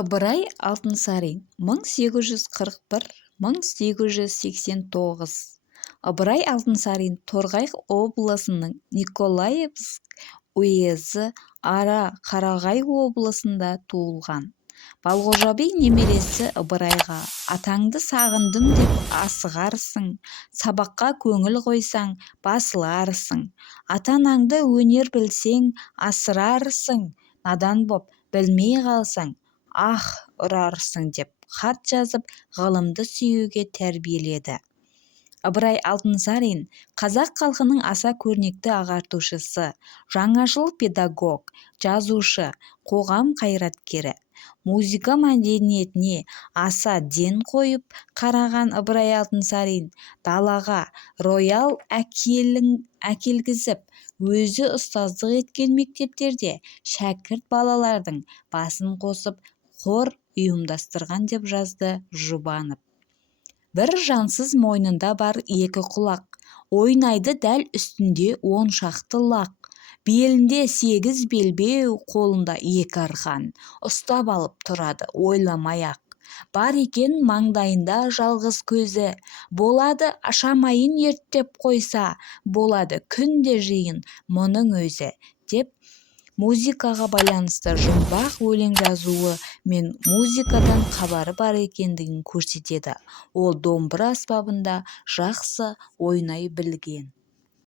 Ыбырай Алтынсарин 1841-1889. Ыбырай Алтынсарин Торғай облысының Николаевск уезі Ара Қарағай облысында туылған. Балғожа би немересі Ыбырайға атаңды сағындым деп асығарсың, сабаққа көңіл қойсаң басыларсың, ата-анаңды өнер білсең асырарсың, надан боп білмей қалсаң ұрарсың деп хат жазып ғылымды сүюге тәрбиеледі. Ыбырай Алтынсарин қазақ халқының аса көрнекті ағартушысы, жаңашыл педагог, жазушы, қоғам қайраткері. Музыка мәдениетіне аса ден қойып қараған Ыбырай Алтынсарин далаға роял әкелгізіп, өзі ұстаздық еткен мектептерде шәкірт балалардың басын қосып хор ұйымдастырған деп жазды Жұбанов. Бір жансыз мойнында бар екі құлақ, ойнайды дәл үстінде 10 шақты лақ, белінде 8 белбеу, қолында 2 арқан, ұстап алып тұрады ойламай-ақ. Бар екен маңдайында жалғыз көзі, болады ашамайын ерттеп қойса, болады күнде жиын мұның өзі, деп музыкаға байланысты жұмбақ өлең жазуы мен музыкадан хабары бар екендігін көрсетеді. Ол домбыра аспабында жақсы ойнай білген.